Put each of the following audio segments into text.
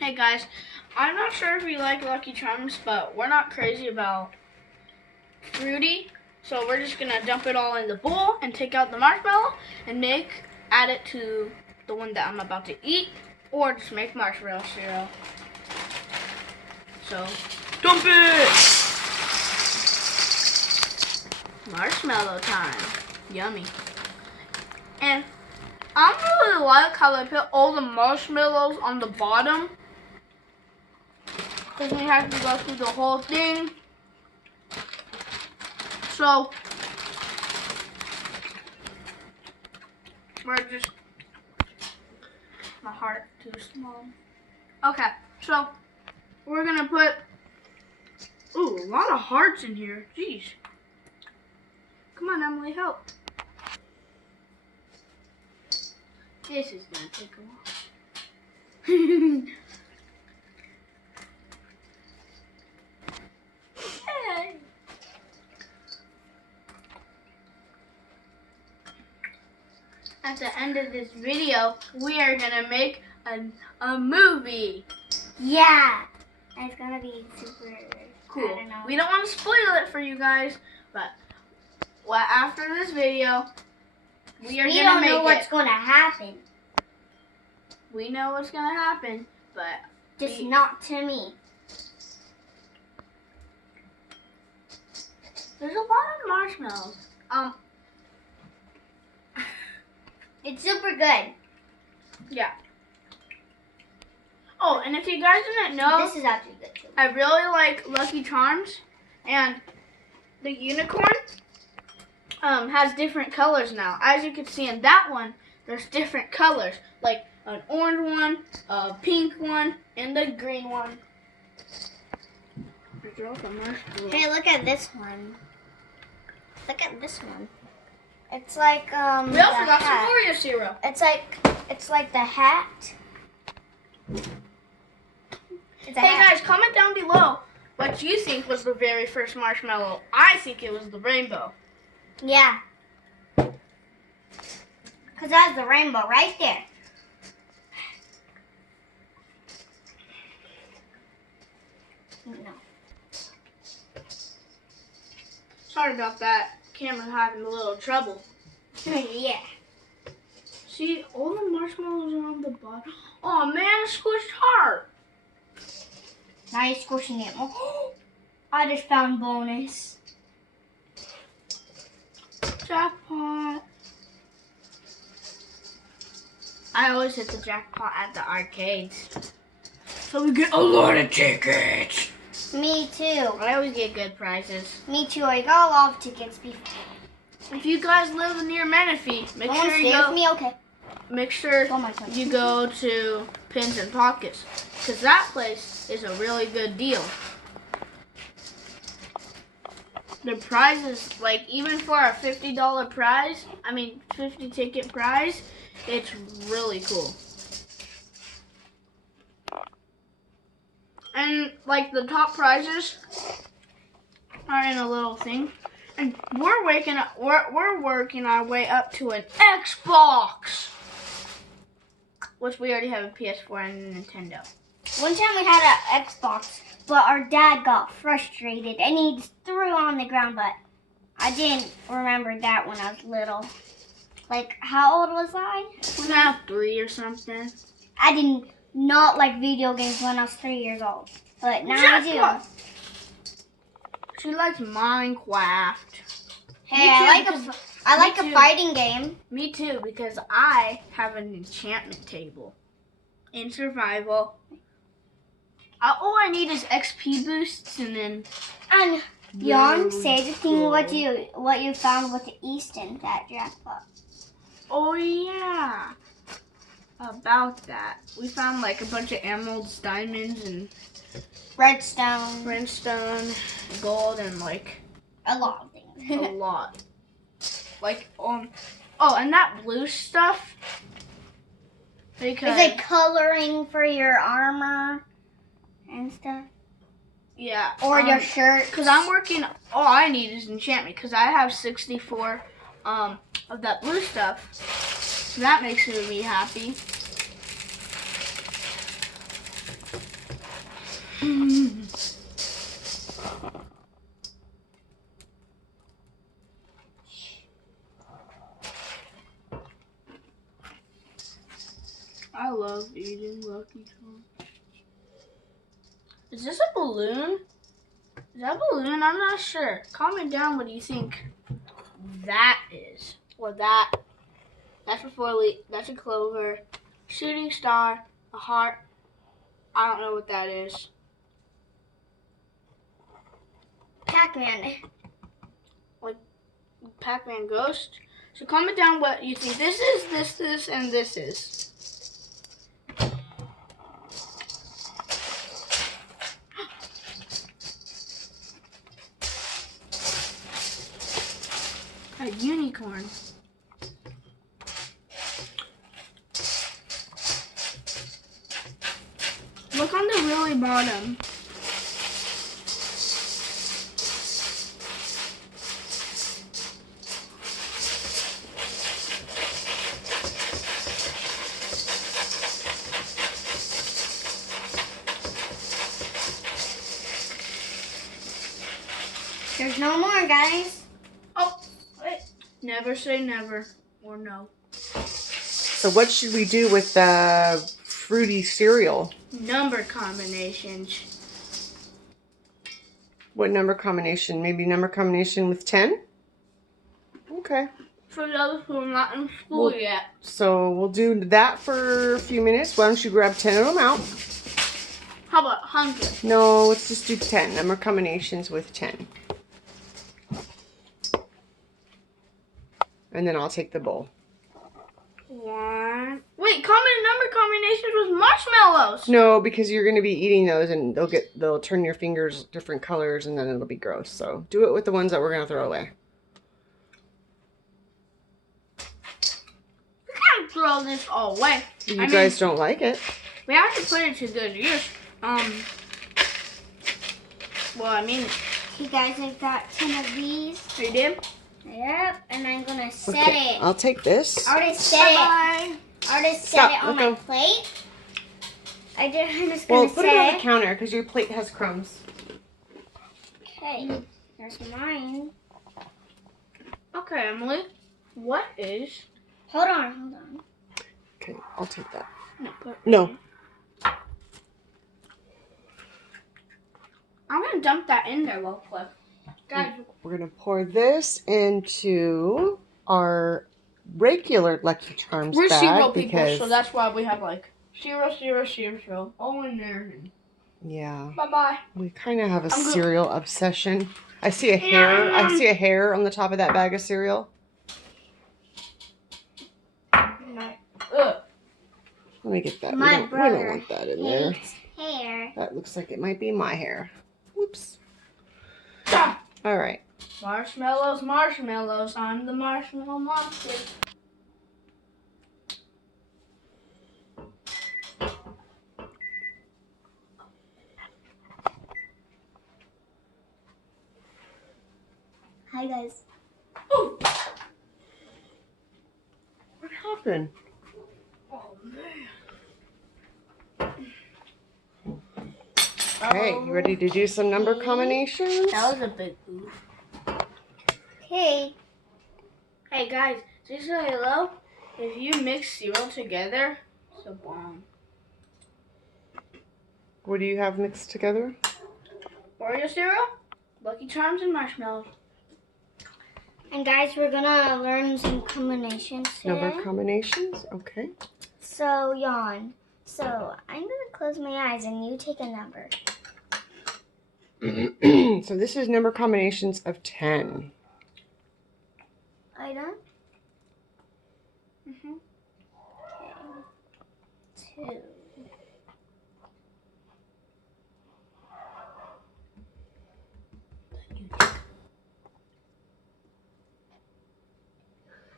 Hey guys, I'm not sure if you like Lucky Charms, but we're not crazy about fruity. So we're just gonna dump it all in the bowl and take out the marshmallow and add it to the one that I'm about to eat, or just make marshmallow cereal. So, dump it! Marshmallow time. Yummy. And I don't really like how they put all the marshmallows on the bottom, because we have to go through the whole thing. So we're just, my heart too small. Okay, so we're gonna put, ooh, a lot of hearts in here. Jeez. Come on, Emily, help. This is gonna take a while. Hey. At the end of this video, we are gonna make a movie. Yeah, it's gonna be super cool. I don't know. We don't want to spoil it for you guys, but after this video, we don't know what's gonna happen. We know what's gonna happen, but just not to me. There's a lot of marshmallows. It's super good. Yeah. Oh, and if you guys didn't know, this is actually good too. I really like Lucky Charms, and the unicorn has different colors now. As you can see in that one, there's different colors, like an orange one, a pink one, and a green one. Hey, look at this one. Look at this one. It's like we also got some Oreo cereal. It's like the hat. Hey guys, comment down below what you think was the very first marshmallow. I think it was the rainbow. Yeah. Because that's the rainbow right there. No. Sorry about that. Camera having a little trouble. Yeah. See, all the marshmallows are on the bottom. Oh man, a squished heart. Now you're squishing it more. I just found bonus. Jackpot. I always hit the jackpot at the arcades. So we get a lot of tickets. Me too. I always get good prizes. Me too. I got a lot of tickets before. If you guys live near Menifee, make sure you go. Me, okay. Make sure you go to Pins and Pockets, because that place is a really good deal. The prizes, like even for a $50 prize, 50 ticket prize, it's really cool. And like the top prizes are in a little thing, and we're working our way up to an Xbox, which we already have a PS4 and a Nintendo. One time we had an Xbox, but our dad got frustrated and he just threw it on the ground. But I didn't remember that when I was little. Like, how old was I? About 3 or something. I did not like video games when I was 3 years old, but now I do. She likes Minecraft. Hey, I like a fighting game. Me too, because I have an enchantment table in survival. All I need is XP boosts, and then. And Jan, say the thing what you found with the Easton that jackpot. Oh yeah, about that. We found like a bunch of emeralds, diamonds, and redstone, gold, and like a lot of things. A lot. Like oh, and that blue stuff. Because it's like coloring for your armor and stuff. Yeah. Or your shirt. Because I'm working, all I need is enchantment, because I have 64 of that blue stuff. So that makes me happy. I love eating Lucky Charms. Is this a balloon? Is that a balloon? I'm not sure. Comment down what you think that is. Or that. That's a four-leaf. That's a clover. Shooting star. A heart. I don't know what that is. Pac-Man. Like Pac-Man Ghost. So comment down what you think this is, and this is. A unicorn. Look on the really bottom. There's no more, guys. Oh, wait. Never say never or no. So what should we do with the fruity cereal? Number combinations. What number combination? Maybe number combination with 10? Okay. For those who are not in school yet. So we'll do that for a few minutes. Why don't you grab 10 of them out? How about 100? No, let's just do 10. Number combinations with 10. And then I'll take the bowl. One. Wait, number combinations with marshmallows. No, because you're going to be eating those and they'll turn your fingers different colors and then it'll be gross. So do it with the ones that we're going to throw away. We can't throw this all away. You guys don't like it. We have to put it to good use. Well, I mean, You guys, I've got 10 of these. you did? Yep, and I'm gonna set Okay, it. I'll take this. I already set Bye-bye. it. I already set Stop, it on let my go. plate. I'm just gonna Well, set put it on the counter because your plate has crumbs. Okay, there's mine. Okay, Emily. What is... Hold on. Okay, I'll take that. No. No. I'm going to dump that in there real quick. Guys, We're going to pour this into our regular Lucky Charms we're bag zero people, because, so that's why we have like 0, 0, 0, all in there. yeah, Bye-bye. we kind of have a I'm good. cereal obsession. I see a hair. I see a hair on the top of that bag of cereal. Ugh. Let me get that. My we don't brother want that in there. hates hair. That looks like it might be my hair. Whoops. Ah. All right. Marshmallows, marshmallows. I'm the marshmallow monster. Hi, guys. Ooh. What happened? Oh, man. Okay, you ready to do some number combinations? That was a big oof. Okay. Hey guys, just so you know, if you mix cereal together, it's a bomb. What do you have mixed together? Oreo cereal, Lucky Charms, and marshmallows. And guys, we're gonna learn some combinations today. Number combinations? Okay. So, yawn. So, I'm gonna close my eyes and you take a number. So this is number combinations of 10. Are you done? Mm-hmm. Okay. 2.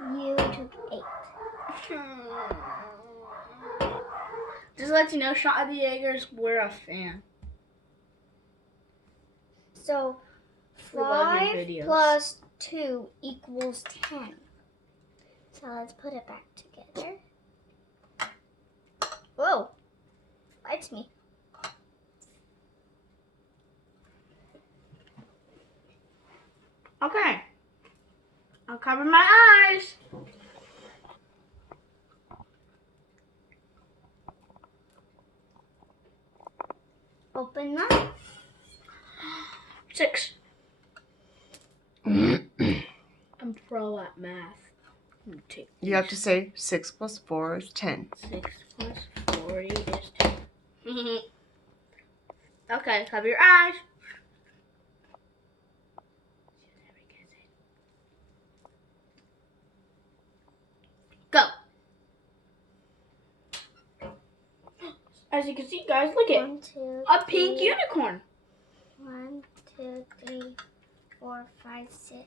You took 8. Just to let you know, Shot of the Jaegers, we're a fan. So, We love your 5 videos. plus 2 equals 10. So let's put it back together. Whoa, bites me. Okay. I'll cover my eyes. Open up. 6. I'm pro at math. Take You have to say 6 plus 4 is 10. 6 plus 40 is 10. Okay, cover your eyes. Go. As you can see, guys, look at 1, 2, a pink 3. unicorn. 1, 2, 3, 4, 5, 6.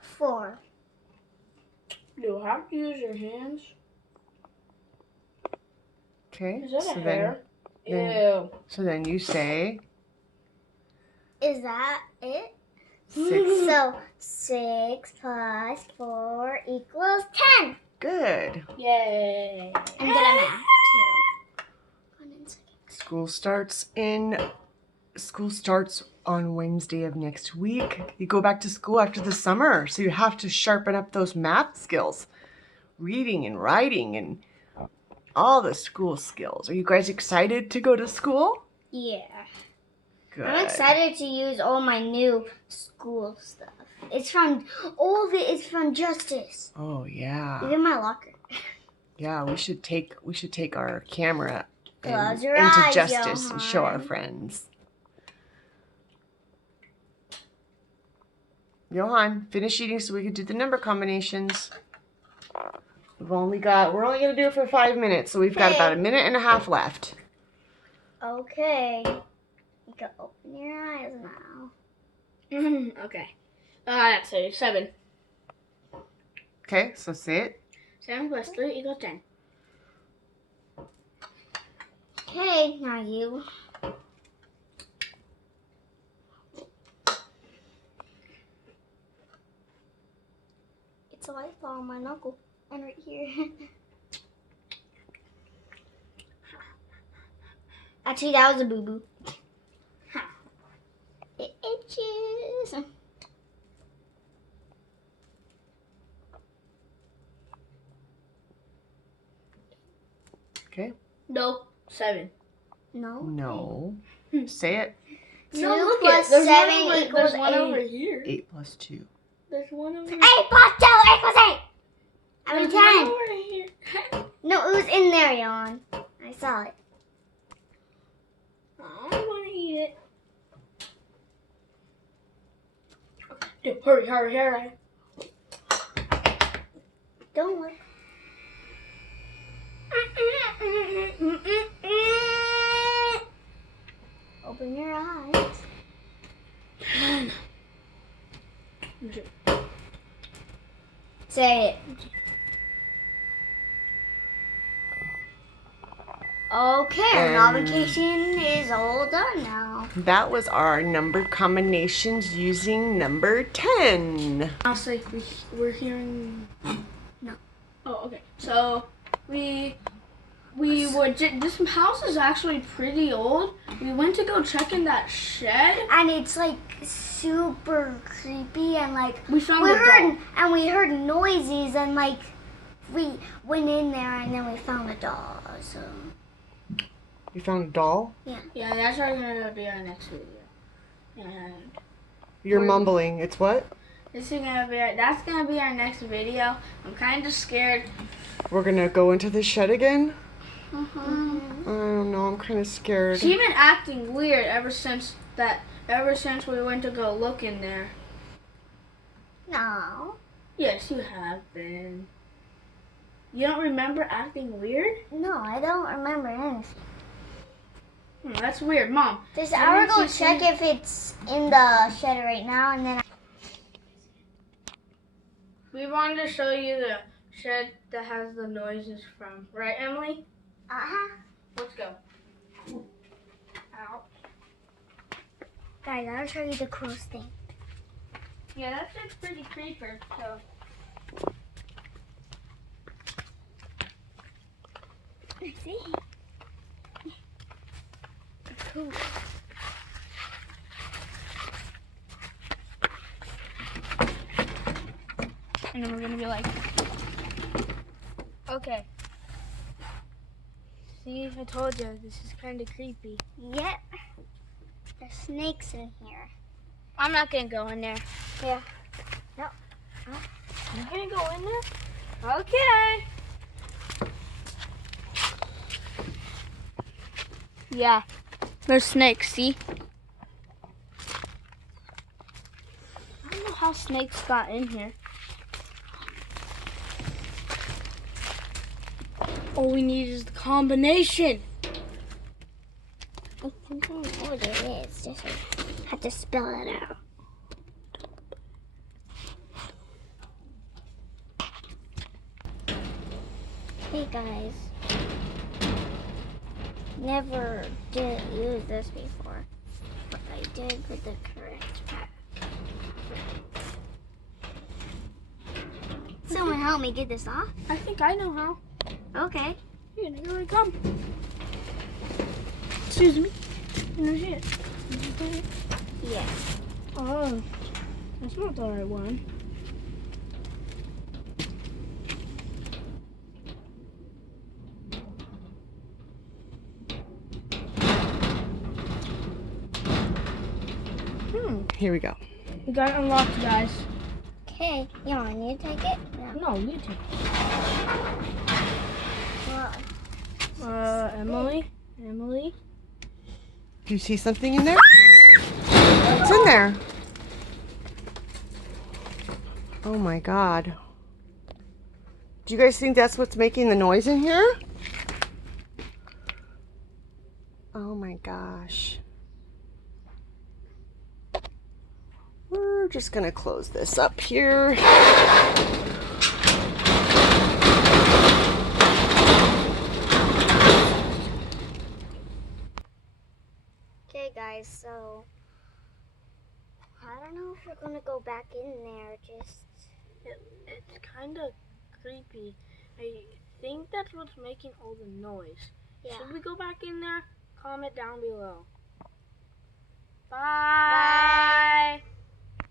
4. You have to use your hands. Okay. Is that so a hair? then- So then you say Is that it? 6. So 6 plus 4 equals 10. Good. Yay. I'm good at math too. 1 and 2. School starts on Wednesday of next week. You go back to school after the summer, so you have to sharpen up those math skills. Reading and writing and all the school skills. Are you guys excited to go to school? Yeah. Good. I'm excited to use all my new school stuff. It's from Justice. Oh yeah. Even my locker. Yeah, we should take our camera Close your into eyes, Justice and show our Johan. friends. Johan, finish eating so we can do the number combinations. We're only gonna do it for 5 minutes, so we've got about a minute and a half left. Okay. You can open your eyes now. Okay. That's 7. Okay, so say it. 7 plus 3 equals 10. Okay, now you. It's a light ball on my knuckle. And right here. Actually, that was a boo-boo. It itches. Okay. No, 7. No. No. Say it. 2 No, look plus it. There's 7 one equals there's one 8. over here. 8 plus 2. There's one over 8 plus 2 equals 8. I mean There's one 10. over here. No, it was in there, Yon. I saw it. I want to eat it. Okay, dude, hurry. Don't look. Open your eyes. Say it. Okay, our notification is all done now. That was our number combinations using number 10. Honestly, we're hearing. No. Oh, okay. So we would. This house is actually pretty old. We went to go check in that shed. And it's like super creepy and like We found a doll. and we heard noises and like we went in there and then we found a doll. So You found a doll? Yeah, that's gonna be our next video. And You're mumbling. It's what? that's gonna be our next video. I'm kind of scared. We're gonna go into the shed again? Mm-hmm. I don't know. I'm kind of scared. She's been acting weird ever since we went to go look in there. no, Yes, you have been. You don't remember acting weird? no, I don't remember anything. That's weird, Mom. Does Why Our don't go you check see- if it's in the shed right now and then. We wanted to show you the shed that has the noises from. Right, Emily? Let's go. Ow. Guys, I'll show you the coolest thing. Yeah, that's a pretty creeper, so. See? Cool. And then we're gonna be like, okay. See, I told you, this is kind of creepy. Yep. There's snakes in here. I'm not gonna go in there. Yeah. You're gonna go in there? Okay. Yeah, there's snakes, see? I don't know how snakes got in here. All we need is the combination. I think I know what it is. Just have to spell it out. Hey guys. Never did use this before, but I did with the correct path. Someone help me get this off? I think I know how. Okay. Here we come. Excuse me. No shit. Yeah. Oh, that's not the right one. Here we go. We got it unlocked, guys. Okay. You want me to take it? No, you take Well, it. Emily. Do you see something in there? What's in there? Oh my God. Do you guys think that's what's making the noise in here? Oh my gosh. We're just gonna close this up here. okay, guys. So I don't know if we're gonna go back in there. It's kind of creepy. I think that's what's making all the noise. Yeah. Should we go back in there? Comment down below. Bye.